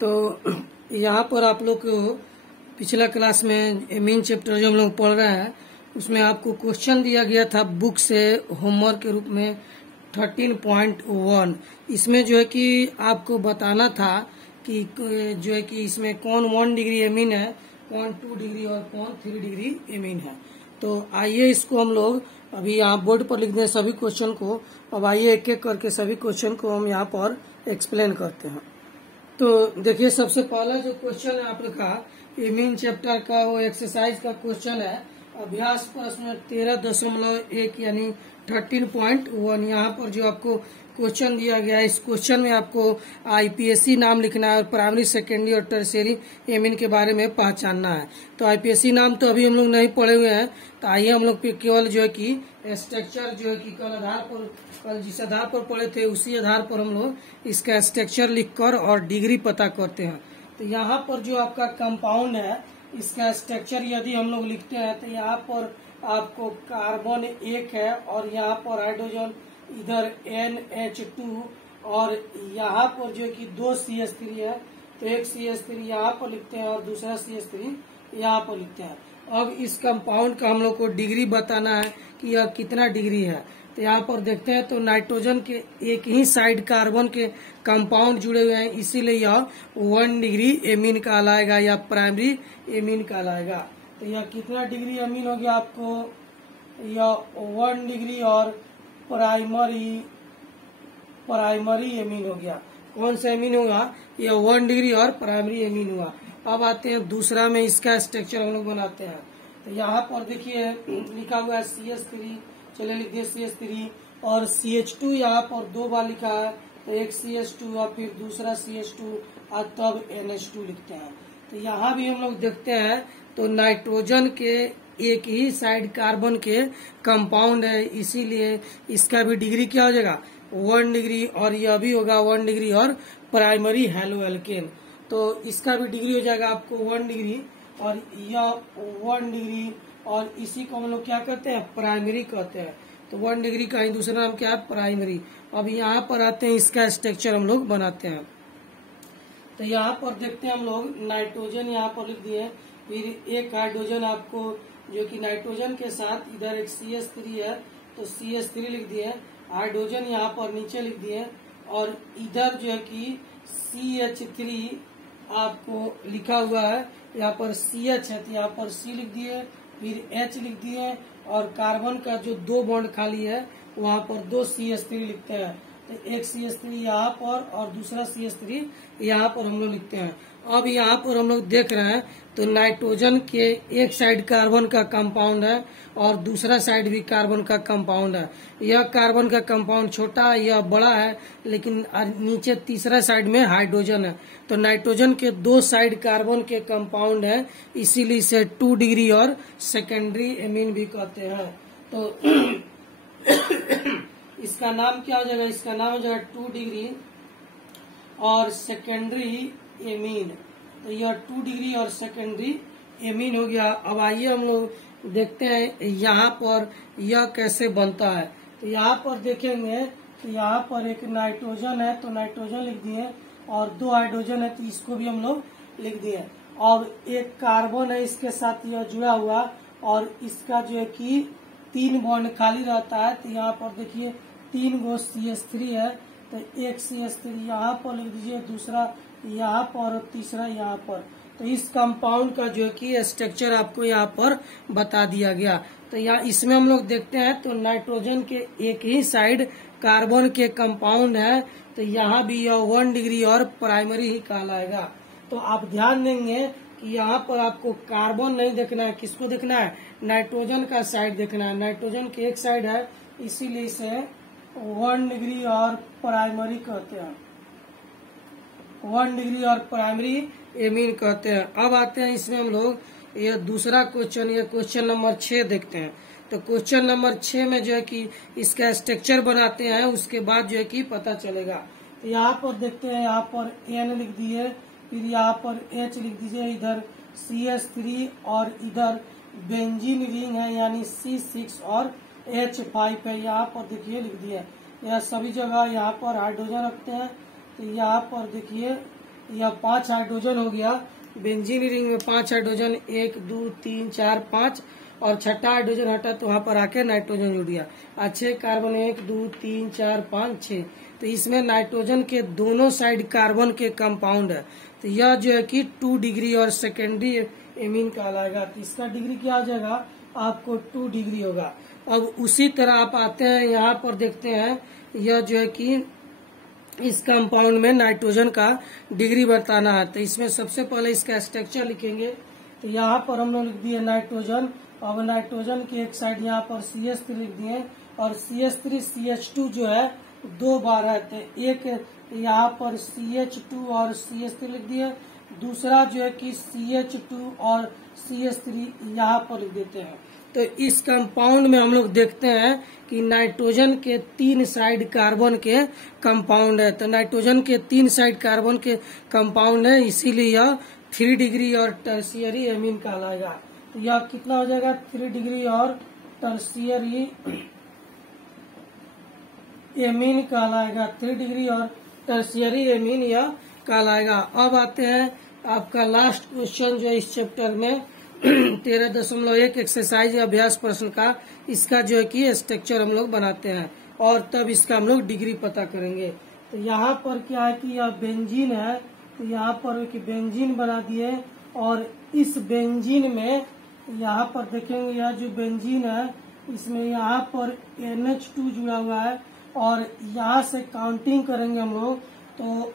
तो यहाँ पर आप लोग को पिछला क्लास में एमीन चैप्टर जो हम लोग पढ़ रहे हैं उसमें आपको क्वेश्चन दिया गया था बुक से होमवर्क के रूप में 13.1। इसमें जो है कि आपको बताना था कि जो है कि इसमें कौन 1 डिग्री एमीन है, कौन 2 डिग्री और कौन 3 डिग्री एमीन है। तो आइए इसको हम लोग अभी यहाँ बोर्ड पर लिख दें सभी क्वेश्चन को। अब आइए एक एक करके सभी क्वेश्चन को हम यहाँ पर एक्सप्लेन करते हैं। तो देखिए सबसे पहला जो क्वेश्चन है आप लोग का एमीन चैप्टर का वो एक्सरसाइज का क्वेश्चन है अभ्यास प्रश्न 13.1 यानी 13.1। यहाँ पर जो आपको क्वेश्चन दिया गया है इस क्वेश्चन में आपको आईपीएससी नाम लिखना है और प्राइमरी सेकेंडरी और टर्शियरी एमीन के बारे में पहचानना है। तो आईपीएससी नाम तो अभी हम लोग नहीं पढ़े हुए हैं, तो आइए हम लोग केवल जो है कि स्ट्रक्चर जो है कि कल जिस आधार पर पढ़े थे उसी आधार पर हम लोग इसका स्ट्रक्चर लिखकर और डिग्री पता करते हैं। तो यहाँ पर जो आपका कंपाउंड है इसका स्ट्रक्चर यदि हम लोग लिखते हैं तो यहाँ पर आपको कार्बन 1 है और यहाँ पर हाइड्रोजन इधर NH2 और यहाँ पर जो कि 2 CH3 है, तो एक CH3 यहाँ पर लिखते हैं और दूसरा CH3 यहाँ पर लिखते हैं। अब इस कंपाउंड का हम लोग को डिग्री बताना है कि यह कितना डिग्री है। तो यहाँ पर देखते हैं तो नाइट्रोजन के एक ही साइड कार्बन के कंपाउंड जुड़े हुए हैं, इसीलिए यह 1 डिग्री एमीन कहलाएगा या प्राइमरी एमीन कहलाएगा। तो यह कितना डिग्री एमीन हो गया आपको, यह 1 डिग्री और प्राइमरी एमीन हो गया। कौन सा एमीन होगा, यह 1 डिग्री और प्राइमरी एमीन हुआ। अब आते हैं दूसरा में इसका स्ट्रक्चर हम लोग बनाते हैं। तो यहाँ पर देखिए लिखा हुआ है CH3, चलिए लिख दिए CH3 और CH2 यहाँ पर 2 बार लिखा है, तो एक CH2 और फिर दूसरा CH2 और तब NH2 लिखते हैं। तो यहाँ भी हम लोग देखते हैं तो नाइट्रोजन के एक ही साइड कार्बन के कंपाउंड है, इसीलिए इसका भी डिग्री क्या हो जाएगा 1 डिग्री और यह भी होगा 1 डिग्री और प्राइमरी हेलो एल्केन। तो इसका भी डिग्री हो जाएगा आपको 1 डिग्री और यह 1 डिग्री और इसी को हम लोग क्या कहते हैं प्राइमरी कहते हैं। तो 1 डिग्री का ही दूसरा नाम क्या है प्राइमरी। अब यहाँ पर आते हैं इसका स्ट्रक्चर हम लोग बनाते हैं। तो यहाँ पर देखते हैं हम लोग नाइट्रोजन यहाँ पर लिख दिए, फिर एक हाइड्रोजन आपको जो कि नाइट्रोजन के साथ इधर एक CH3 है तो CH3 लिख दिए, हाइड्रोजन यहाँ पर नीचे लिख दिए और इधर जो है कि CH3 आपको लिखा हुआ है, यहाँ पर CH है तो यहाँ पर C लिख दिए, फिर H लिख दिए और कार्बन का जो 2 बॉन्ड खाली है वहाँ पर 2 CH3 लिखते हैं। तो एक CH3 यहाँ पर और दूसरा CH3 यहाँ पर हम लोग लिखते हैं। अब यहाँ पर हम लोग देख रहे हैं तो नाइट्रोजन के एक साइड कार्बन का कंपाउंड है और दूसरा साइड भी कार्बन का कंपाउंड है। यह कार्बन का कंपाउंड छोटा है, यह बड़ा है, लेकिन नीचे तीसरा साइड में हाइड्रोजन है। तो नाइट्रोजन के 2 साइड कार्बन के कंपाउंड है, इसीलिए इसे 2 डिग्री और सेकेंडरी एमीन भी कहते हैं। तो इसका नाम क्या हो जाएगा, इसका नाम हो जाएगा 2 डिग्री और सेकेंडरी एमीन। तो यह 2 डिग्री और सेकेंडरी एमीन हो गया। अब आइए हम लोग देखते हैं यहाँ पर यह कैसे बनता है। तो यहाँ पर देखेंगे तो यहाँ पर एक नाइट्रोजन है तो नाइट्रोजन लिख दिए और 2 हाइड्रोजन है तो इसको भी हम लोग लिख दिए और एक कार्बन है इसके साथ यह जुड़ा हुआ और इसका जो है कि 3 बॉन्ड खाली रहता है। तो यहाँ पर देखिए 3 गो CH3 है, तो एक CH3 यहाँ पर लिख दीजिए, दूसरा यहाँ पर और तीसरा यहाँ पर। तो इस कंपाउंड का जो है कि स्ट्रक्चर आपको यहाँ पर बता दिया गया। तो यहाँ इसमें हम लोग देखते हैं तो नाइट्रोजन के एक ही साइड कार्बन के कंपाउंड है, तो यहाँ भी यह 1 डिग्री और प्राइमरी ही कहलाएगा। तो आप ध्यान देंगे कि यहाँ पर आपको कार्बन नहीं देखना है, किसको देखना है नाइट्रोजन का साइड देखना है। नाइट्रोजन के एक साइड है इसीलिए इसे 1 डिग्री और प्राइमरी कहते हैं, 1 डिग्री और प्राइमरी एमीन कहते हैं। अब आते हैं इसमें हम लोग ये दूसरा क्वेश्चन, ये क्वेश्चन नंबर 6 देखते हैं। तो क्वेश्चन नंबर 6 में जो है कि इसका स्ट्रक्चर बनाते हैं, उसके बाद जो है कि पता चलेगा। तो यहाँ पर देखते हैं, यहाँ पर N लिख दिए, फिर यहाँ पर H लिख दीजिए, इधर CH3 और इधर बेंजीन रिंग है यानी C6 और H5 है, यहाँ पर देखिए लिख दिया। यह सभी जगह यहाँ पर हाइड्रोजन रखते हैं। तो यहाँ पर देखिए यह 5 हाइड्रोजन हो गया। बेंजीन रिंग में 5 हाइड्रोजन, 1 2 3 4 5, और छठा हाइड्रोजन हटा तो वहां पर आके नाइट्रोजन जुड़ गया। 6 कार्बन, 1 2 3 4 5 6। तो इसमें नाइट्रोजन के दोनों साइड कार्बन के कंपाउंड है। तो यह जो है कि 2 डिग्री और सेकेंडरी एमीन कहलाएगा। तो इसका डिग्री क्या हो जाएगा, आपको 2 डिग्री होगा। अब उसी तरह आप आते हैं यहाँ पर देखते हैं, यह जो है कि इस कंपाउंड में नाइट्रोजन का डिग्री बताना है। तो इसमें सबसे पहले इसका स्ट्रक्चर लिखेंगे। तो यहाँ पर हम लोग लिख दिए नाइट्रोजन। अब नाइट्रोजन की एक साइड यहाँ पर CH3 लिख दिए, और CH3 CH2 जो है 2 बार है। तो एक यहाँ पर CH2 और CH3 लिख दिए, दूसरा जो है कि CH2 और CH3 यहाँ पर लिख देते हैं। तो इस कंपाउंड में हम लोग देखते हैं कि नाइट्रोजन के 3 साइड कार्बन के कंपाउंड है। तो नाइट्रोजन के 3 साइड कार्बन के कंपाउंड है, इसीलिए यह 3 डिग्री और टर्शियरी एमीन कहलाएगा। तो यह कितना हो जाएगा, 3 डिग्री और टर्शियरी एमीन कहलाएगा। 3 डिग्री और टर्शियरी एमीन यह कहलाएगा। अब आते हैं आपका लास्ट क्वेश्चन जो इस चैप्टर में 13.1 एक्सरसाइज अभ्यास प्रश्न का, इसका जो है कि स्ट्रक्चर हम लोग बनाते हैं और तब इसका हम लोग डिग्री पता करेंगे। तो यहाँ पर क्या है कि यह बेंजीन है। तो यहाँ पर कि बेंजीन बना दिए, और इस बेंजीन में यहाँ पर देखेंगे यह जो बेंजीन है इसमें यहाँ पर NH2 जुड़ा हुआ है, और यहाँ से काउंटिंग करेंगे हम लोग तो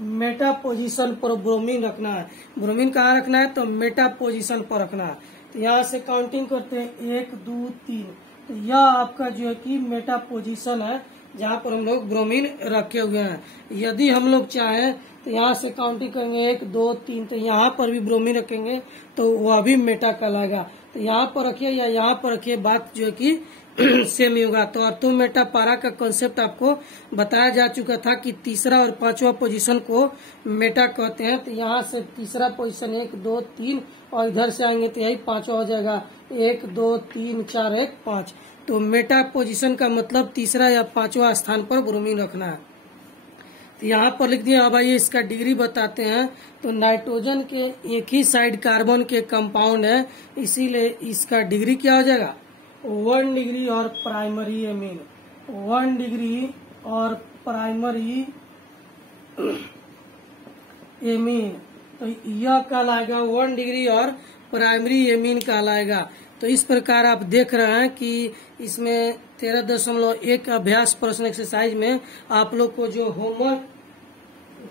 मेटा पोजीशन पर ब्रोमीन रखना है। ब्रोमीन कहाँ रखना है, तो मेटा पोजीशन पर रखना है। तो यहाँ से काउंटिंग करते हैं 1 2 3। तो यह आपका जो है कि मेटा पोजीशन है जहाँ पर हम लोग ब्रोमीन रखे हुए हैं। यदि हम लोग चाहें तो यहाँ से काउंटिंग करेंगे 1 2 3, तो यहाँ पर भी ब्रोमीन रखेंगे तो वह भी मेटा कहलाएगा। तो यहाँ पर रखिए या यहाँ पर रखिए, बात जो है कि सेम ही होगा। तो ऑर्थो मेटा पारा का कॉन्सेप्ट आपको बताया जा चुका था कि तीसरा और पांचवा पोजीशन को मेटा कहते हैं। तो यहाँ से तीसरा पोजीशन 1 2 3, और इधर से आएंगे तो यही पांचवा हो जाएगा, 1 2 3 4 1 5। तो मेटा पोजीशन का मतलब तीसरा या पांचवा स्थान पर ब्रोमीन रखना है। तो यहाँ पर लिख दिया। अब आइए इसका डिग्री बताते हैं। तो नाइट्रोजन के एक ही साइड कार्बन के कंपाउंड है, इसीलिए इसका डिग्री क्या हो जाएगा, 1 डिग्री और प्राइमरी एमीन। 1 डिग्री और प्राइमरी एमीन, तो यह कहलाएगा 1 डिग्री और प्राइमरी एमीन कहलाएगा। तो इस प्रकार आप देख रहे हैं कि इसमें 13.1 अभ्यास प्रश्न एक्सरसाइज में आप लोग को जो होमवर्क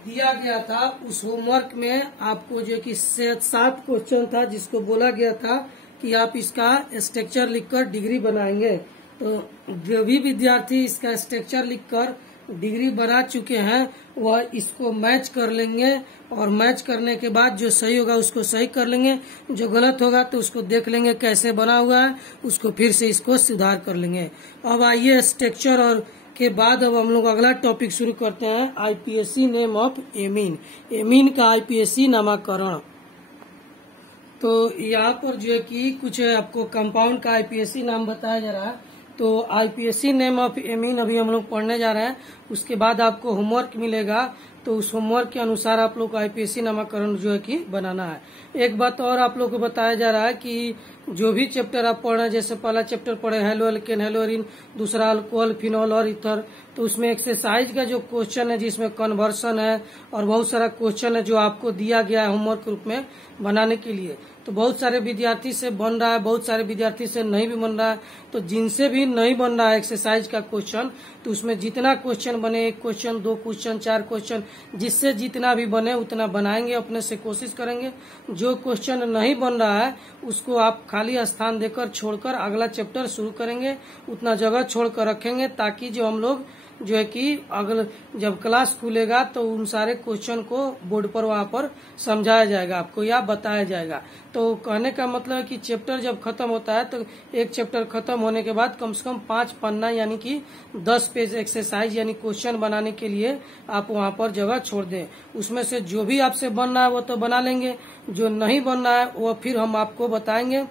दिया गया था, उस होमवर्क में आपको जो कि 7 क्वेश्चन था, जिसको बोला गया था कि आप इसका स्ट्रक्चर लिखकर डिग्री बनाएंगे। तो जो भी विद्यार्थी इसका स्ट्रक्चर लिखकर डिग्री बना चुके हैं वह इसको मैच कर लेंगे, और मैच करने के बाद जो सही होगा उसको सही कर लेंगे, जो गलत होगा तो उसको देख लेंगे कैसे बना हुआ है, उसको फिर से इसको सुधार कर लेंगे। अब आइए स्ट्रक्चर और के बाद अब हम लोग अगला टॉपिक शुरू करते हैं, IPSC name of amine. Amine का IPSC नामकरण। तो यहाँ पर जो है कि कुछ आपको कंपाउंड का IPSC नाम बताया जा रहा है। तो IPSC नेम ऑफ एमीन अभी हम लोग पढ़ने जा रहे हैं। उसके बाद आपको होमवर्क मिलेगा, तो उस होमवर्क के अनुसार आप लोग को IPSC नामकरण जो है कि बनाना है। एक बात और आप लोग को बताया जा रहा है कि जो भी चैप्टर आप पढ़ रहे हैं, जैसे पहला चैप्टर पढ़े हेलो एल्केन हेलो एरीन, दूसरा अल्कोहल फिनॉल और इथर, तो उसमें एक्सरसाइज का जो क्वेश्चन है जिसमें कन्वर्सन है और बहुत सारा क्वेश्चन है जो आपको दिया गया है होमवर्क रूप में बनाने के लिए। तो बहुत सारे विद्यार्थी से बन रहा है, बहुत सारे विद्यार्थी से नहीं भी बन रहा है। तो जिनसे भी नहीं बन रहा है एक्सरसाइज का क्वेश्चन, तो उसमें जितना क्वेश्चन बने, 1 क्वेश्चन 2 क्वेश्चन 4 क्वेश्चन, जिससे जितना भी बने उतना बनाएंगे, अपने से कोशिश करेंगे। जो क्वेश्चन नहीं बन रहा है उसको आप खाली स्थान देकर छोड़कर अगला चैप्टर शुरू करेंगे, उतना जगह छोड़कर रखेंगे, ताकि जो हम लोग जो है कि अगले जब क्लास खुलेगा तो उन सारे क्वेश्चन को बोर्ड पर वहाँ पर समझाया जाएगा आपको या बताया जाएगा। तो कहने का मतलब है कि चैप्टर जब खत्म होता है तो एक चैप्टर खत्म होने के बाद कम से कम 5 पन्ना यानी कि 10 पेज एक्सरसाइज यानी क्वेश्चन बनाने के लिए आप वहाँ पर जगह छोड़ दें। उसमें से जो भी आपसे बनना है वो तो बना लेंगे, जो नहीं बनना है वो फिर हम आपको बताएंगे।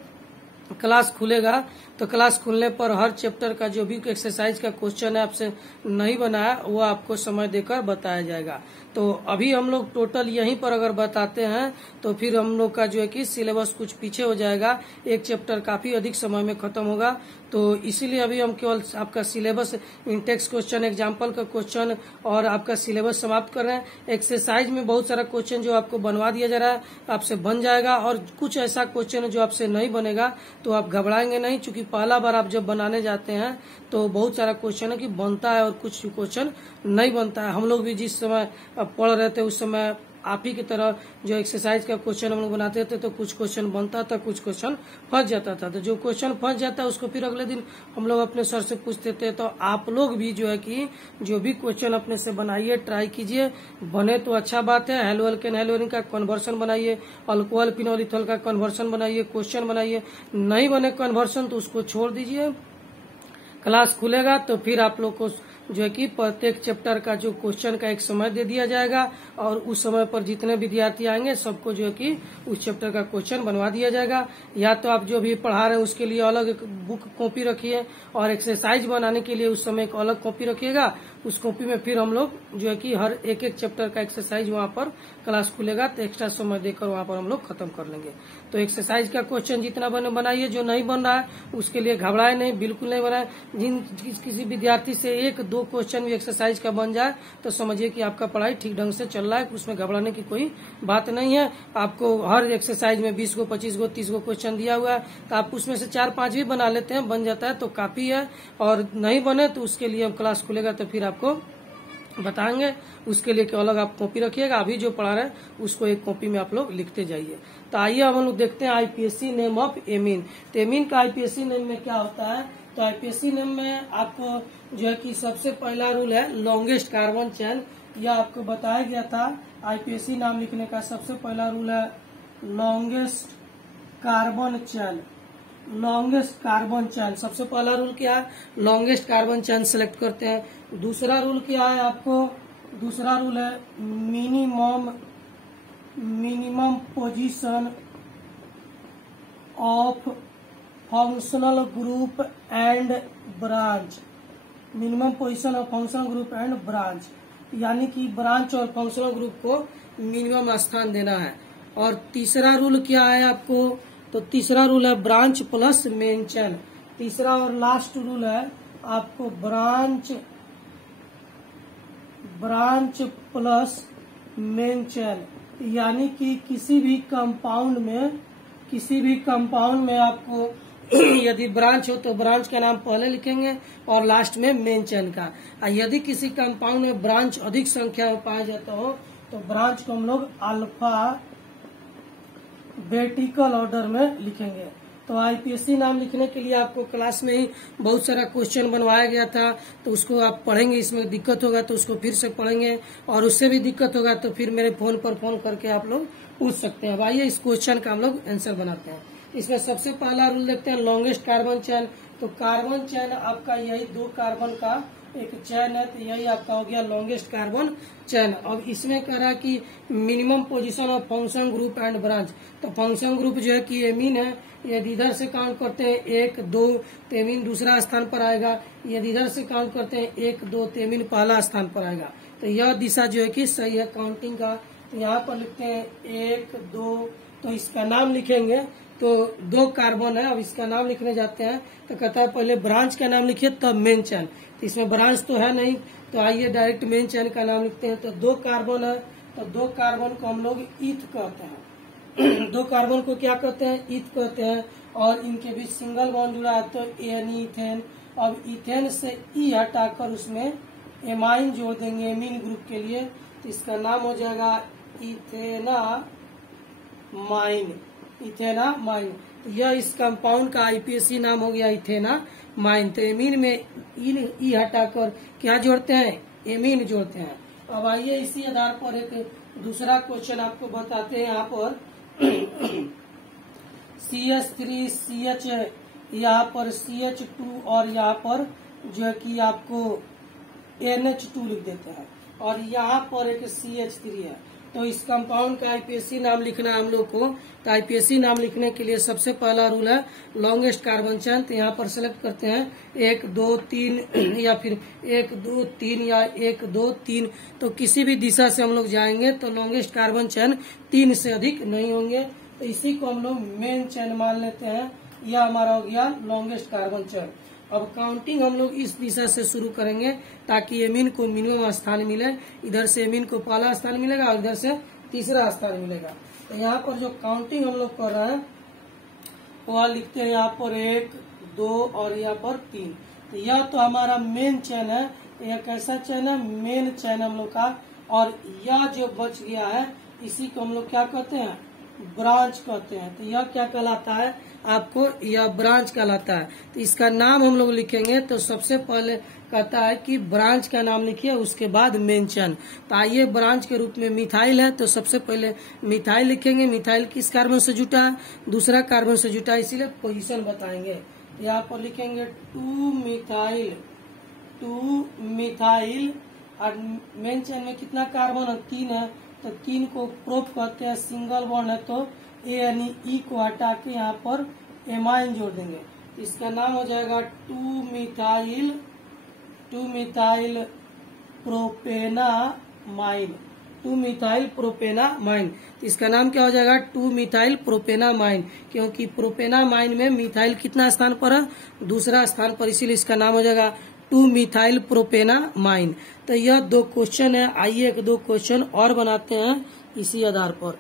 क्लास खुलेगा तो क्लास खुलने पर हर चैप्टर का जो भी एक्सरसाइज का क्वेश्चन है आपसे नहीं बना है वो आपको समय देकर बताया जाएगा। तो अभी हम लोग टोटल यहीं पर अगर बताते हैं तो फिर हम लोग का जो है कि सिलेबस कुछ पीछे हो जाएगा, एक चैप्टर काफी अधिक समय में खत्म होगा। तो इसीलिए अभी हम केवल आपका सिलेबस, इंटेक्स क्वेश्चन, एग्जाम्पल का क्वेश्चन और आपका सिलेबस समाप्त कर रहे हैं। एक्सरसाइज में बहुत सारा क्वेश्चन जो आपको बनवा दिया जा रहा है आपसे बन जाएगा, और कुछ ऐसा क्वेश्चन है जो आपसे नहीं बनेगा तो आप घबराएंगे नहीं, क्योंकि पहला बार आप जब बनाने जाते हैं तो बहुत सारा क्वेश्चन है कि बनता है और कुछ क्वेश्चन नहीं बनता है। हम लोग भी जिस समय पढ़ रहे थे उस समय आप ही की तरह जो एक्सरसाइज का क्वेश्चन हम लोग बनाते थे तो कुछ क्वेश्चन बनता था, कुछ क्वेश्चन फंस जाता था। तो जो क्वेश्चन फंस जाता है उसको फिर अगले दिन हम लोग अपने सर से पूछते थे। तो आप लोग भी जो है कि जो भी क्वेश्चन अपने से बनाइए, ट्राई कीजिए, बने तो अच्छा बात है। हेलो एल्केन हेलो एल्केन का कन्वर्सन बनाइए, अल्कोहल फिनोल इथॉल का कन्वर्सन बनाइए, क्वेश्चन बनाइए। नहीं बने कन्वर्सन तो उसको छोड़ दीजिए। क्लास खुलेगा तो फिर आप लोग को जो है कि प्रत्येक चैप्टर का जो क्वेश्चन का एक समय दे दिया जाएगा, और उस समय पर जितने विद्यार्थी आएंगे सबको जो है कि उस चैप्टर का क्वेश्चन बनवा दिया जाएगा। या तो आप जो भी पढ़ा रहे हैं उसके लिए अलग एक बुक कॉपी रखिए, और एक्सरसाइज बनाने के लिए उस समय एक अलग कॉपी रखिएगा। उस कॉपी में फिर हम लोग जो है कि हर एक एक चैप्टर का एक्सरसाइज वहाँ पर क्लास खुलेगा तो एक्स्ट्रा समय देकर वहाँ पर हम लोग खत्म कर लेंगे। तो एक्सरसाइज का क्वेश्चन जितना बनाइए, जो नहीं बन रहा है उसके लिए घबराए नहीं, बिल्कुल नहीं बनाए। किसी विद्यार्थी से एक दो क्वेश्चन भी एक्सरसाइज का बन जाए तो समझिए कि आपका पढ़ाई ठीक ढंग से चल रहा है, उसमें घबराने की कोई बात नहीं है। आपको हर एक्सरसाइज में 20 गो 25 गो 30 गो क्वेश्चन दिया हुआ है, तो आप उसमें से 4-5 भी बना लेते हैं, बन जाता है तो काफी है। और नहीं बने तो उसके लिए हम क्लास खुलेगा तो फिर आपको बताएंगे, उसके लिए अलग आप कॉपी रखिएगा। अभी जो पढ़ा रहे हैं उसको एक कॉपी में आप लोग लिखते जाइए। तो आइए हम लोग देखते हैं आईपीएससी नेम ऑफ एमीन। तो एमीन का आईपीएससी नेम में क्या होता है? तो आईपीएससी नेम में आपको जो है कि सबसे पहला रूल है लॉन्गेस्ट कार्बन चेन। यह आपको बताया गया था। आईपीएससी नाम लिखने का सबसे पहला रूल है longest carbon chain. Longest carbon chain सबसे पहला रूल क्या है? लॉन्गेस्ट कार्बन चेन सेलेक्ट करते हैं। दूसरा रूल क्या है आपको? दूसरा रूल है minimum position of functional group and branch. Minimum position of functional group and branch, यानी कि ब्रांच और फंक्शनल ग्रुप को मिनिमम स्थान देना है। और तीसरा रूल क्या है आपको? तो तीसरा रूल है ब्रांच प्लस मेन चेन। तीसरा और लास्ट रूल है आपको ब्रांच प्लस मेन चेन, यानी कि किसी भी कंपाउंड में आपको यदि ब्रांच हो तो ब्रांच का नाम पहले लिखेंगे और लास्ट में मेन चेन का। यदि किसी कंपाउंड में ब्रांच अधिक संख्या में पाया जाता हो तो ब्रांच को हम लोग अल्फा वर्टिकल ऑर्डर में लिखेंगे। तो आईपीएससी नाम लिखने के लिए आपको क्लास में ही बहुत सारा क्वेश्चन बनवाया गया था, तो उसको आप पढ़ेंगे। इसमें दिक्कत होगा तो उसको फिर से पढ़ेंगे, और उससे भी दिक्कत होगा तो फिर मेरे फोन पर फोन करके आप लोग पूछ सकते हैं। अब आइए इस क्वेश्चन का हम लोग आंसर बनाते हैं। इसमें सबसे पहला रूल देखते हैं लॉन्गेस्ट कार्बन चेन। तो कार्बन चेन आपका यही 2 कार्बन का एक चेन है, तो यही आपका हो गया लॉन्गेस्ट कार्बन चेन। अब इसमें कह रहा है कि minimum position of function group and branch. तो फंक्शन ग्रुप जो है कि एमीन है, यदि इधर से काउंट करते हैं 1 2 तो एमीन दूसरा स्थान पर आएगा। यदि इधर से काउंट करते हैं 1 2 तो एमीन पहला स्थान पर आएगा। तो यह दिशा जो है कि सही है काउंटिंग का। तो यहाँ पर लिखते हैं 1 2, तो इसका नाम लिखेंगे। तो 2 कार्बन है, अब इसका नाम लिखने जाते हैं तो कहता है पहले ब्रांच का नाम लिखिए तब मेन चेन। तो इसमें ब्रांच तो है नहीं, तो आइए डायरेक्ट मेन चेन का नाम लिखते हैं। तो 2 कार्बन है, तो 2 कार्बन को हम लोग ईथ कहते हैं। 2 कार्बन को क्या कहते हैं? ईथ कहते हैं। और इनके बीच सिंगल बॉन्ड जुड़ा है तो एन इथेन। अब इथेन से ई हटाकर उसमें एमाइन जोड़ देंगे एमीन ग्रुप के लिए, तो इसका नाम हो जाएगा इथेनामाइन। इथेनामाइन, तो यह इस कंपाउंड का आईपीएससी नाम हो गया इथेनामाइन। तो एमीन में ई हटाकर क्या जोड़ते हैं? एमीन जोड़ते हैं। अब आइए इसी आधार पर एक दूसरा क्वेश्चन आपको बताते हैं। यहाँ पर CH3 CH, यहाँ पर CH2 और यहाँ पर जो है कि आपको NH2 लिख देते हैं, और यहाँ पर एक CH3 है। तो इस कंपाउंड का आईपीएससी नाम लिखना है हम लोग को। तो आईपीएससी नाम लिखने के लिए सबसे पहला रूल है लॉन्गेस्ट कार्बन चेन। तो यहाँ पर सेलेक्ट करते हैं 1 2 3 या फिर 1 2 3 या 1 2 3। तो किसी भी दिशा से हम लोग जाएंगे तो लॉन्गेस्ट कार्बन चेन 3 से अधिक नहीं होंगे। तो इसी को हम लोग मेन चेन मान लेते हैं। यह हमारा हो गया लॉन्गेस्ट कार्बन चेन। अब काउंटिंग हम लोग इस दिशा से शुरू करेंगे ताकि एमीन को मिनिमम स्थान मिले। इधर से एमीन को पहला स्थान मिलेगा और इधर से तीसरा स्थान मिलेगा। तो यहाँ पर जो काउंटिंग हम लोग कर रहे हैं वह लिखते हैं यहाँ पर 1 2 और यहाँ पर 3। तो यह तो हमारा मेन चेन है। यह कैसा चेन है? मेन चेन हम लोग का। और यह जो बच गया है इसी को हम लोग क्या कहते हैं? ब्रांच कहते हैं। तो यह क्या कहलाता है आपको? यह ब्रांच कहलाता है। तो इसका नाम हम लोग लिखेंगे तो सबसे पहले कहता है कि ब्रांच का नाम लिखिए, उसके बाद मेन चेन। तो आइए ब्रांच के रूप में मिथाइल है तो सबसे पहले मिथाइल लिखेंगे। मिथाइल किस कार्बन से जुटा है? दूसरा कार्बन से जुटा है, इसीलिए पोजीशन बताएंगे। यहाँ पर लिखेंगे 2 मिथाइल और मेन चेन में कितना कार्बन है? 3 है। तो 3 को प्रोप कहते हैं, सिंगल बॉन्ड है तो ए यानी ई को हटा के यहाँ पर एमाइन जोड़ देंगे। इसका नाम हो जाएगा 2 मिथाइल प्रोपेनामाइन। 2 methyl propanamine. तो इसका नाम क्या हो जाएगा? 2 मिथाइल प्रोपेनामाइन, क्योंकि प्रोपेनामाइन में मिथाइल कितना स्थान पर है? दूसरा स्थान पर, इसीलिए इसका नाम हो जाएगा 2 मिथाइल प्रोपेनामाइन। तो यह 2 क्वेश्चन है। आइए 1-2 क्वेश्चन और बनाते हैं इसी आधार पर।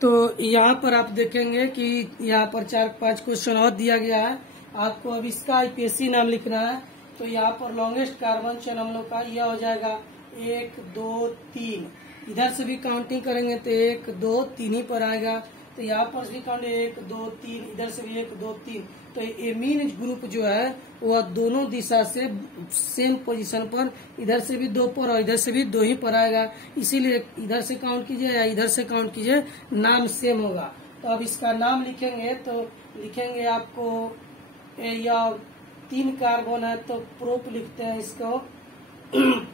तो यहाँ पर आप देखेंगे कि यहाँ पर 4-5 क्वेश्चन और दिया गया है आपको। अब इसका आईपीएससी नाम लिखना है। तो यहाँ पर लॉन्गेस्ट कार्बन चेन हम लोग का यह हो जाएगा 1 2 3। इधर से भी काउंटिंग करेंगे तो 1 2 3 ही पर आएगा। तो यहाँ पर भी काउंट 1 2 3, इधर से भी 1 2 3। तो एमीन ग्रुप जो है वह दोनों दिशा से सेम पोजीशन पर, इधर से भी 2 पर और इधर से भी 2 ही पर आएगा। इसीलिए इधर से काउंट कीजिए या इधर से काउंट कीजिए, नाम सेम होगा। तो अब इसका नाम लिखेंगे तो लिखेंगे आपको या 3 कार्बन है तो प्रोप लिखते हैं इसको।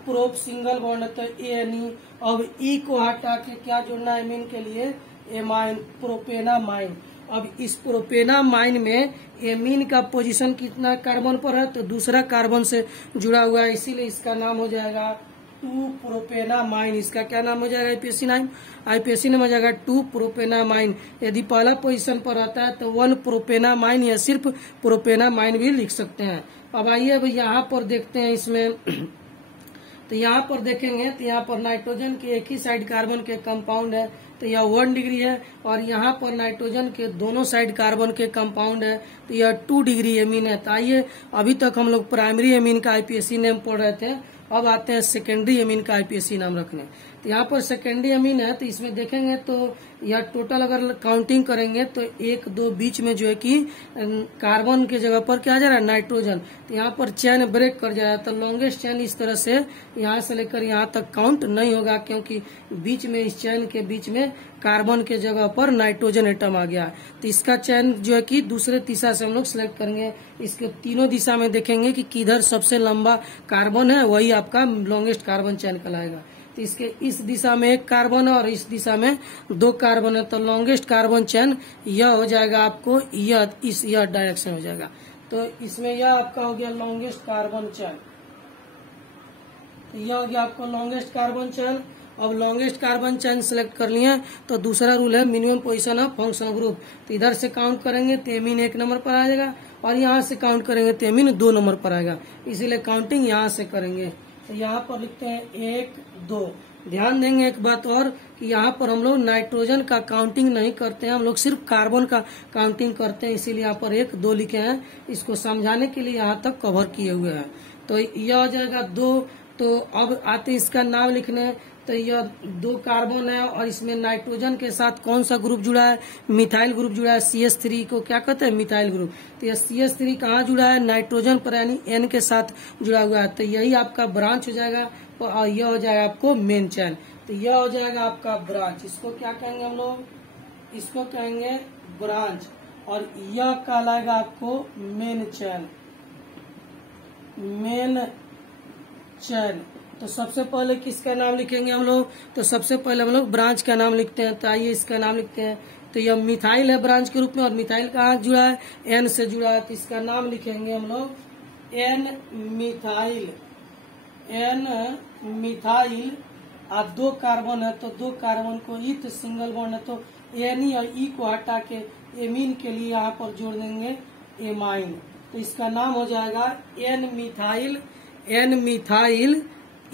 प्रोप सिंगल बॉन्ड है तो एनी। अब ई को हटा के क्या जोड़ना है एमीन के लिए? Amine, propanamine. अब इस प्रोपेनामाइन में एमीन का पोजीशन कितना कार्बन पर है? तो दूसरा कार्बन से जुड़ा हुआ है, इसीलिए इसका नाम हो जाएगा 2 प्रोपेनामाइन। इसका क्या नाम हो जाएगा? आईपीएससी नाम हो जाएगा 2 प्रोपेनामाइन। यदि पहला पोजीशन पर रहता है तो 1 प्रोपेनामाइन या सिर्फ प्रोपेनामाइन भी लिख सकते हैं। अब आइए अब यहाँ पर देखते हैं इसमें। तो यहाँ पर देखेंगे तो यहाँ पर नाइट्रोजन के एक ही साइड कार्बन के कंपाउंड है तो यह 1 डिग्री है, और यहाँ पर नाइट्रोजन के दोनों साइड कार्बन के कंपाउंड है तो यह 2 डिग्री एमीन है। तो आइए, अभी तक हम लोग प्राइमरी एमीन का आईपीएससी नेम पढ़ रहे थे, अब आते हैं सेकेंडरी एमीन का आईपीएससी नाम रखने। तो यहाँ पर सेकेंडरी एमीन है तो इसमें देखेंगे तो यह टोटल अगर काउंटिंग करेंगे तो 1 2 बीच में जो है कि कार्बन के जगह पर क्या आ जा रहा है? नाइट्रोजन। तो यहाँ पर चेन ब्रेक कर जाएगा। तो लॉन्गेस्ट चेन इस तरह से यहाँ से लेकर यहाँ तक काउंट नहीं होगा, क्योंकि बीच में इस चेन के बीच में कार्बन के जगह पर नाइट्रोजन एटम आ गया। तो इसका चेन जो है कि दूसरे दिशा से हम लोग सिलेक्ट करेंगे। इसके तीनों दिशा में देखेंगे कि किधर सबसे लंबा कार्बन है, वही आपका लॉन्गेस्ट कार्बन चेन कहलाएगा। तो इसके इस दिशा में 1 कार्बन है और इस दिशा में 2 कार्बन है, तो लॉन्गेस्ट कार्बन चेन यह हो जाएगा आपको, यह डायरेक्शन हो जाएगा। तो इसमें यह आपका हो गया लॉन्गेस्ट कार्बन चेन। तो यह हो गया आपको लॉन्गेस्ट कार्बन चेन। अब लॉन्गेस्ट कार्बन चेन सेलेक्ट कर लिए तो दूसरा रूल है minimum position of functional group. तो इधर से काउंट करेंगे तो एमीन 1 नंबर पर आ जाएगा, और यहाँ से काउंट करेंगे तो एमीन 2 नंबर पर आएगा, इसीलिए काउंटिंग यहाँ से करेंगे। तो यहाँ पर लिखते हैं 1 2। ध्यान देंगे एक बात और कि यहाँ पर हम लोग नाइट्रोजन का काउंटिंग नहीं करते हैं, हम लोग सिर्फ कार्बन का काउंटिंग करते हैं, इसीलिए यहाँ पर 1 2 लिखे हैं। इसको समझाने के लिए यहाँ तक कवर किए हुए हैं। तो यह हो जाएगा 2। तो अब आते इसका नाम लिखने। तो यह 2 कार्बन है और इसमें नाइट्रोजन के साथ कौन सा ग्रुप जुड़ा है? मिथाइल ग्रुप जुड़ा है। CH3 को क्या कहते हैं? Methyl group. तो यह CH3 कहाँ जुड़ा है? नाइट्रोजन पर यानी N के साथ जुड़ा हुआ है। तो यही आपका ब्रांच हो जाएगा और यह हो जाएगा आपको मेन चेन। तो यह हो जाएगा आपका ब्रांच। इसको क्या कहेंगे हम लोग? इसको कहेंगे ब्रांच, और यह कहलाएगा आपको मेन चेन। मेन चेन तो सबसे पहले किसका नाम लिखेंगे हम लोग? तो सबसे पहले हम लोग ब्रांच का नाम लिखते हैं। तो आइए इसका नाम लिखते हैं। तो यह मिथाइल है ब्रांच के रूप में, और मिथाइल कहाँ जुड़ा है? एन से जुड़ा है। तो इसका नाम लिखेंगे हम लोग एन मिथाइल। N methyl. अब 2 कार्बन है तो 2 कार्बन को इथ सिंगल बॉन्ड है तो एन और ई को हटा के एमीन के लिए यहाँ पर जोड़ देंगे एमाइन। तो इसका नाम हो जाएगा N methyl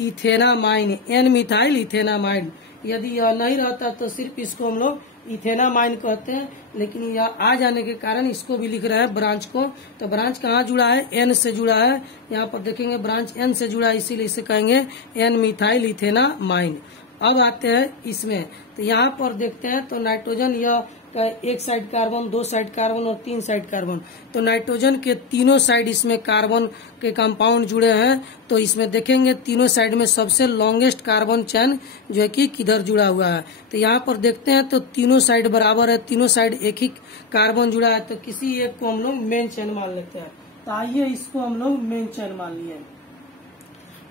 ethanamine. N methyl ethanamine. यदि यह नहीं रहता तो सिर्फ इसको हम लोग इथेनामाइन कहते हैं, लेकिन यह आ जाने के कारण इसको भी लिख रहे हैं ब्रांच को। तो ब्रांच कहाँ जुड़ा है? एन से जुड़ा है। यहाँ पर देखेंगे ब्रांच एन से जुड़ा है, इसीलिए इसे कहेंगे एन मिथाइल इथेनामाइन। अब आते हैं इसमें। तो यहाँ पर देखते हैं तो नाइट्रोजन यह 1 साइड कार्बन, 2 साइड कार्बन और 3 साइड कार्बन। तो नाइट्रोजन के तीनों साइड इसमें कार्बन के कंपाउंड जुड़े हैं। तो इसमें देखेंगे तीनों साइड में सबसे लॉन्गेस्ट कार्बन चेन जो है कि किधर जुड़ा हुआ है। तो यहाँ पर देखते हैं तो तीनों साइड बराबर है, तीनों साइड एक ही कार्बन जुड़ा है। तो किसी एक को हम लोग मेन चेन मान लेते हैं। तो आइए इसको हम लोग मेन चेन मान लिए।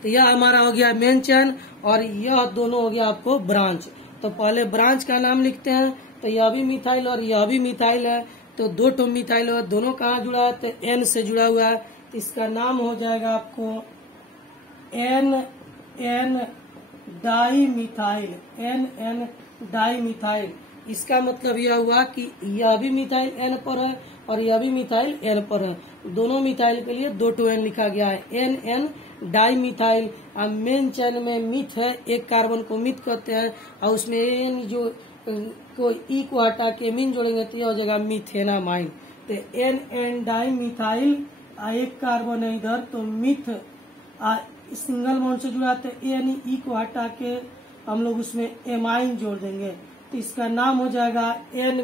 तो यह हमारा हो गया मेन चेन और यह दोनों हो गया आपको ब्रांच। तो पहले ब्रांच का नाम लिखते हैं। तो यह भी मिथाइल और यह भी मिथाइल है। तो 2 ठो मिथाइल है, दोनों कहाँ जुड़ा है? तो एन से जुड़ा हुआ है। तो इसका नाम हो जाएगा आपको N dimethyl. N dimethyl. इसका मतलब यह हुआ कि यह भी मिथाइल एन पर है और यह भी मिथाइल एन पर है। दोनों मिथाइल के लिए 2 टू एन लिखा गया है। N dimethyl. अब मेन चेन में मिथ है, एक कार्बन को मिथ कहते हैं और उसमें एन जो को ई को हटा के एमीन जोड़ेंगे तो यह हो जाएगा मिथेनामाइन। तो एन डाई मिथाइल, एक कार्बन है इधर तो मिथ सिंगल बॉन्ड से जुड़ा, तो एन ई को हटा के हम लोग उसमें एमाइन जोड़ देंगे। तो इसका नाम हो जाएगा एन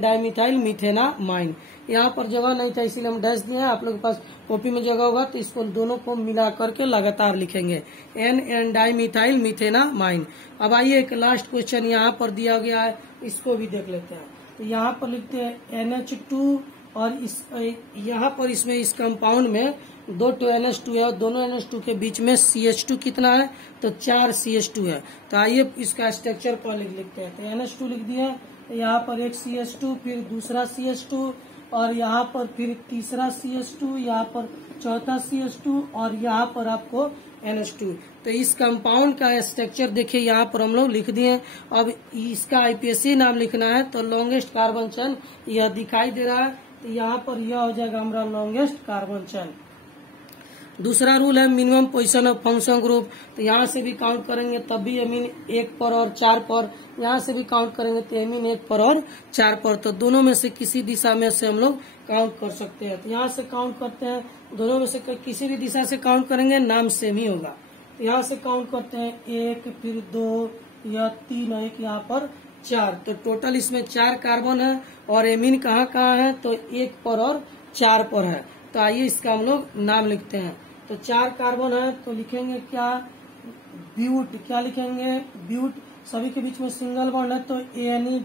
डाई मिथाइल मिथेनामाइन। यहाँ पर जगह नहीं था इसीलिए हम डैश दिए हैं। आप लोग के पास कॉपी में जगह होगा तो इसको दोनों को मिला करके लगातार लिखेंगे एन डाई मिथाइल मिथेनामाइन। अब आइए एक लास्ट क्वेश्चन यहाँ पर दिया गया है, इसको भी देख लेते हैं। तो यहाँ पर लिखते हैं NH2 और इस यहाँ पर इसमें इस कंपाउंड में 2 टू NH2 है और दोनों NH2 के बीच में CH2 कितना है? तो 4 CH2 है। तो आइए इसका स्ट्रक्चर पर लिख लेते हैं। तो NH2 लिख दिए, यहाँ पर एक CH2, फिर दूसरा CH2 और यहाँ पर फिर तीसरा CH2, यहाँ पर चौथा CH2 और यहाँ पर आपको NH2। तो इस कंपाउंड का स्ट्रक्चर देखिए यहाँ पर हम लोग लिख दिए। अब इसका IPSC नाम लिखना है तो लॉन्गेस्ट कार्बन चेन यह दिखाई दे रहा है। तो यहाँ पर यह हो जाएगा हमारा लॉन्गेस्ट कार्बन चेन। दूसरा रूल है minimum position of function group. तो यहाँ से भी काउंट करेंगे तब भी एमीन 1 पर और 4 पर, यहाँ से भी काउंट करेंगे तो एमीन 1 पर और 4 पर। तो दोनों में से किसी दिशा में से हम लोग काउंट कर सकते हैं। तो यहाँ से काउंट करते हैं, दोनों में से किसी भी दिशा से काउंट करेंगे नाम सेम ही होगा। तो यहाँ से काउंट करते हैं 1, फिर 2 या 3 और 1 यहाँ पर 4। तो टोटल इसमें 4 कार्बन है और एमीन कहाँ कहाँ है? तो 1 पर और 4 पर है। तो आइए इसका हम लोग नाम लिखते हैं। तो 4 कार्बन है तो लिखेंगे क्या? ब्यूट। क्या लिखेंगे? ब्यूट। सभी के बीच में सिंगल बॉन्ड है तो ANE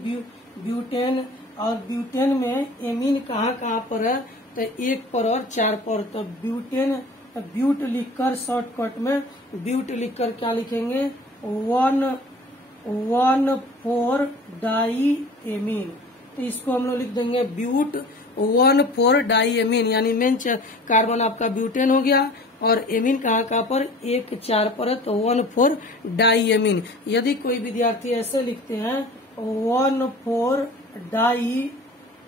ब्यूटेन। और ब्यूटेन में एमीन कहाँ कहाँ पर है? तो 1 पर और 4 पर। तो ब्यूटेन, ब्यूट लिखकर शॉर्टकट में ब्यूट लिखकर क्या लिखेंगे? 1,4 डाई एमीन। तो इसको हम लोग लिख देंगे ब्यूट 1,4 डाई एमीन, यानी मेन कार्बन आपका ब्यूटेन हो गया और एमीन कहाँ कहाँ पर? 1, 4 पर है तो 1,4 डाई एमीन। यदि कोई विद्यार्थी ऐसे लिखते हैं 1,4 डाई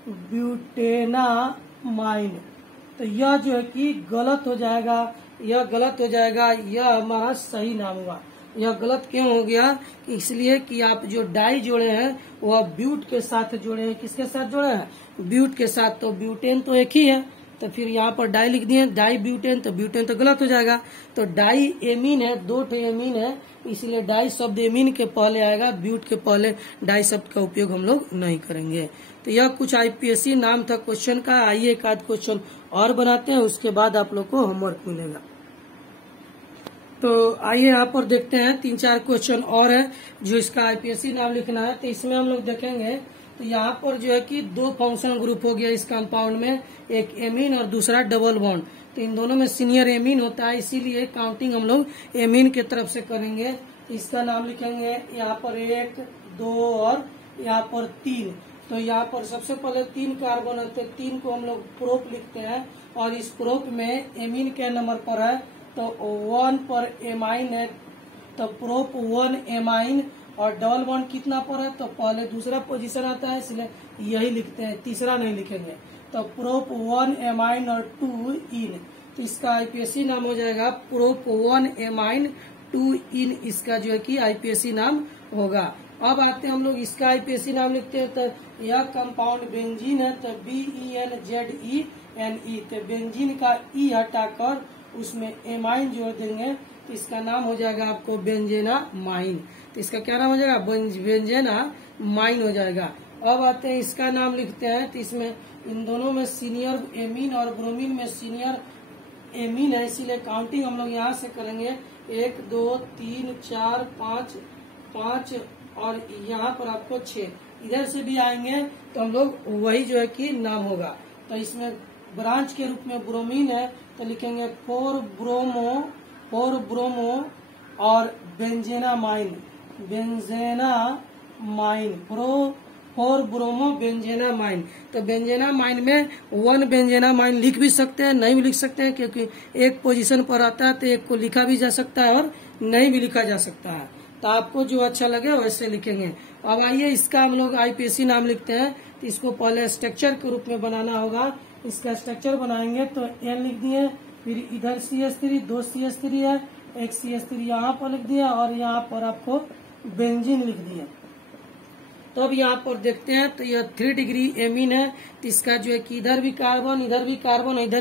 ब्यूटेनामाइन तो यह जो है कि गलत हो जाएगा। यह गलत हो जाएगा, यह हमारा सही नाम होगा। यह गलत क्यों हो गया? इसलिए कि आप जो डाई जोड़े हैं वह ब्यूट के साथ जोड़े हैं। किसके साथ जोड़े हैं? ब्यूट के साथ। तो ब्यूटेन तो एक ही है तो फिर यहाँ पर डाई लिख दिए, डाई ब्यूटेन। तो ब्यूटेन तो गलत हो जाएगा। तो डाई एमीन है, 2 ठे एमीन है, इसलिए डाई शब्द एमीन के पहले आएगा, ब्यूट के पहले डाई शब्द का उपयोग हम लोग नहीं करेंगे। तो यह कुछ IPSC नाम था क्वेश्चन का। आइए एक आध क्वेश्चन और बनाते हैं, उसके बाद आप लोग को होमवर्क मिलेगा। तो आइए यहाँ पर देखते हैं 3-4 क्वेश्चन और है जो इसका IPSC नाम लिखना है। तो इसमें हम लोग देखेंगे तो यहाँ पर जो है कि 2 फंक्शनल ग्रुप हो गया इस कंपाउंड में, एक एमीन और दूसरा डबल बॉन्ड। तो इन दोनों में सीनियर एमीन होता है, इसीलिए काउंटिंग हम लोग एमीन की तरफ से करेंगे। इसका नाम लिखेंगे यहाँ पर 1, 2 और यहाँ पर 3। तो यहाँ पर सबसे पहले 3 कार्बन होते हैं, 3 को हम लोग प्रोप लिखते हैं और इस प्रोप में एमीन के नंबर पर है तो 1 पर एमाइन है, तो प्रोप 1 एमाइन। और डबल बॉन्ड कितना पर है तो पहले दूसरा पोजीशन आता है, इसलिए यही लिखते हैं, तीसरा नहीं लिखेंगे। तो प्रोप 1 एमाइन और 2 इन, तो इसका आईपीएससी नाम हो जाएगा प्रोप 1 एमाइन 2 इन, इसका जो है कि आईपीएससी नाम होगा। अब आते हैं हम लोग इसका आईपीएससी नाम लिखते हैं, तो यह कंपाउंड बेंजीन है, तो BENZENE, तो बेंजीन का ई हटाकर उसमें एमाइन जोड़ देंगे तो इसका नाम हो जाएगा आपको बेंजेनामाइन। तो इसका क्या नाम हो जाएगा, बेंजेनामाइन हो जाएगा। अब आते हैं इसका नाम लिखते हैं, तो इसमें इन दोनों में सीनियर एमीन और ब्रोमीन में सीनियर एमीन है, इसीलिए काउंटिंग हम लोग यहाँ से करेंगे 1, 2, 3, 4, 5 और यहाँ पर आपको 6। इधर से भी आएंगे तो हम लोग वही जो है कि नाम होगा। तो इसमें ब्रांच के रूप में ब्रोमीन है तो लिखेंगे 4 ब्रोमो और बेंजेनामाइन 4 ब्रोमो बेंजेनामाइन। तो बेंजेनामाइन में 1 बेंजेनामाइन लिख भी सकते हैं, नहीं भी लिख सकते हैं, क्योंकि एक पोजीशन पर आता है तो एक को लिखा भी जा सकता है और नहीं भी लिखा जा सकता है। तो आपको जो अच्छा लगे वैसे लिखेंगे। अब आइए इसका हम लोग आईपीएससी नाम लिखते हैं, तो इसको पहले स्ट्रक्चर के रूप में बनाना होगा। इसका स्ट्रक्चर बनाएंगे तो N लिख दिए, फिर इधर CH3 2 CH3 है, एक CH3 यहाँ पर लिख दिया और यहाँ पर आपको बेंजीन लिख दिया। तो अब यहाँ पर देखते हैं तो यह 3 डिग्री एमीन है, तो इसका जो है कि इधर भी कार्बन इधर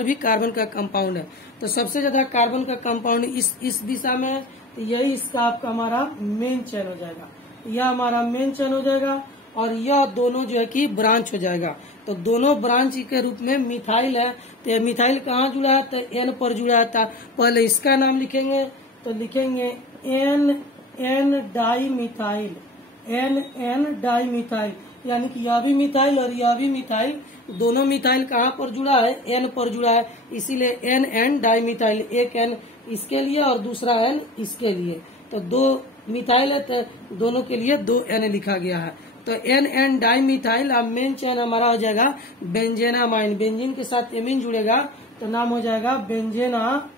भी कार्बन का कंपाउंड है। तो सबसे ज्यादा कार्बन का कंपाउंड इस दिशा में है, तो यही इसका आपका हमारा मेन चेन हो जाएगा, यह हमारा मेन चेन हो जाएगा और यह दोनों जो है कि ब्रांच हो जाएगा। तो दोनों ब्रांच के रूप में मिथाइल है, तो मिथाइल कहाँ जुड़ा है तो N पर जुड़ा था। पहले इसका नाम लिखेंगे तो लिखेंगे N di methyl, N di methyl, यानी कि यह भी मिथाइल और यह भी मिथाइल, दोनों मिथाइल कहाँ पर जुड़ा है N पर जुड़ा है, इसीलिए N डाई मिथाइल, एक N इसके लिए और दूसरा N इसके लिए। तो 2 मिथाइल है तो दोनों के लिए 2 N लिखा गया है। तो N डाई मिथाइल। अब मेन चेन हमारा हो जाएगा बेंजेनामाइन, बेंजीन के साथ एमीन जुड़ेगा तो नाम हो जाएगा बेंजेनामाइन,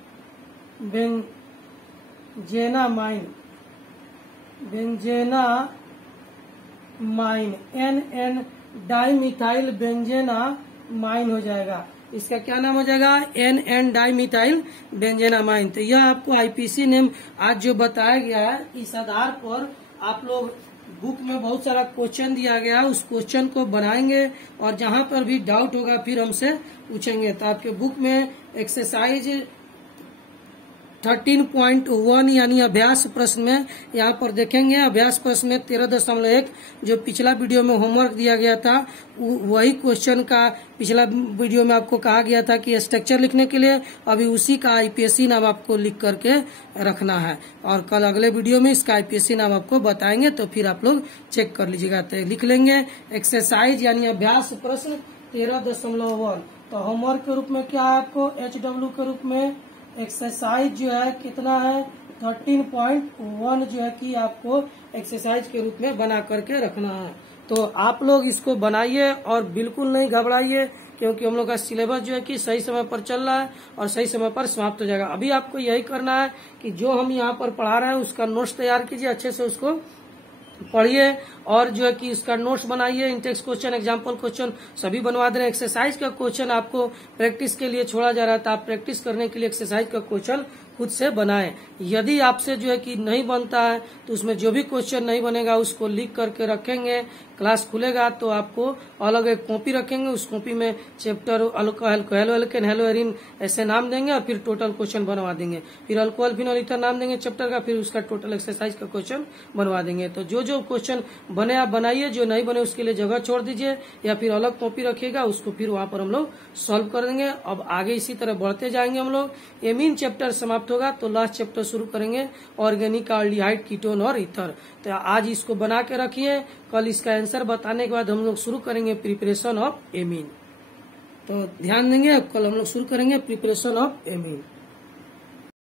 N डाई मिथाइल बेंजेनामाइन हो जाएगा। इसका क्या नाम हो जाएगा N डाई मिथाइल बेंजेनामाइन। तो यह आपको आईपीसी नेम आज जो बताया गया है, इस आधार पर आप लोग बुक में बहुत सारा क्वेश्चन दिया गया है, उस क्वेश्चन को बनाएंगे और जहां पर भी डाउट होगा फिर हमसे पूछेंगे। तो आपके बुक में एक्सरसाइज 13.1 यानी अभ्यास प्रश्न में यहाँ पर देखेंगे, अभ्यास प्रश्न में 13.1 जो पिछला वीडियो में होमवर्क दिया गया था वही क्वेश्चन का पिछला वीडियो में आपको कहा गया था कि स्ट्रक्चर लिखने के लिए, अभी उसी का आईपीएससी नाम आपको लिख करके रखना है और कल अगले वीडियो में इसका आईपीएससी नाम आपको बताएंगे, तो फिर आप लोग चेक कर लीजिएगा। तो लिख लेंगे एक्सरसाइज यानी अभ्यास प्रश्न 13.1। तो होमवर्क के रूप में क्या है आपको HW के रूप में एक्सरसाइज जो है कितना है 13.1 जो है कि आपको एक्सरसाइज के रूप में बना करके रखना है। तो आप लोग इसको बनाइए और बिल्कुल नहीं घबराइए, क्योंकि हम लोग का सिलेबस जो है कि सही समय पर चल रहा है और सही समय पर समाप्त हो जाएगा। अभी आपको यही करना है कि जो हम यहाँ पर पढ़ा रहे हैं उसका नोट्स तैयार कीजिए, अच्छे से उसको पढ़िए और जो है कि इसका नोट्स बनाइए। इंटेक्स क्वेश्चन, एग्जाम्पल क्वेश्चन सभी बनवा दे रहे हैं। एक्सरसाइज का क्वेश्चन आपको प्रैक्टिस के लिए छोड़ा जा रहा था, आप प्रैक्टिस करने के लिए एक्सरसाइज का क्वेश्चन खुद से बनाएं। यदि आपसे जो है कि नहीं बनता है तो उसमें जो भी क्वेश्चन नहीं बनेगा उसको लिख करके रखेंगे। क्लास खुलेगा तो आपको अलग एक कॉपी रखेंगे, उस कॉपी में chapter halo alkane hello Erin ऐसे नाम देंगे और फिर टोटल क्वेश्चन बनवा देंगे। फिर अल्कोहल फिनोल ईथर नाम देंगे चैप्टर का, फिर उसका टोटल एक्सरसाइज का क्वेश्चन बनवा देंगे। तो जो जो क्वेश्चन बने आप बनाइए, जो नहीं बने उसके लिए जगह छोड़ दीजिए या फिर अलग कॉपी रखिएगा, उसको फिर वहां पर हम लोग सॉल्व कर देंगे। अब आगे इसी तरह बढ़ते जाएंगे हम लोग। एमीन चैप्टर समाप्त होगा तो लास्ट चैप्टर शुरू करेंगे ऑर्गेनिक एल्डिहाइड कीटोन और ईथर। तो आज इसको बना के रखिए, कल इसका आंसर बताने के बाद हम लोग शुरू करेंगे प्रिपरेशन ऑफ एमीन। तो ध्यान देंगे। अब कल हम लोग शुरू करेंगे प्रिपरेशन ऑफ एमीन।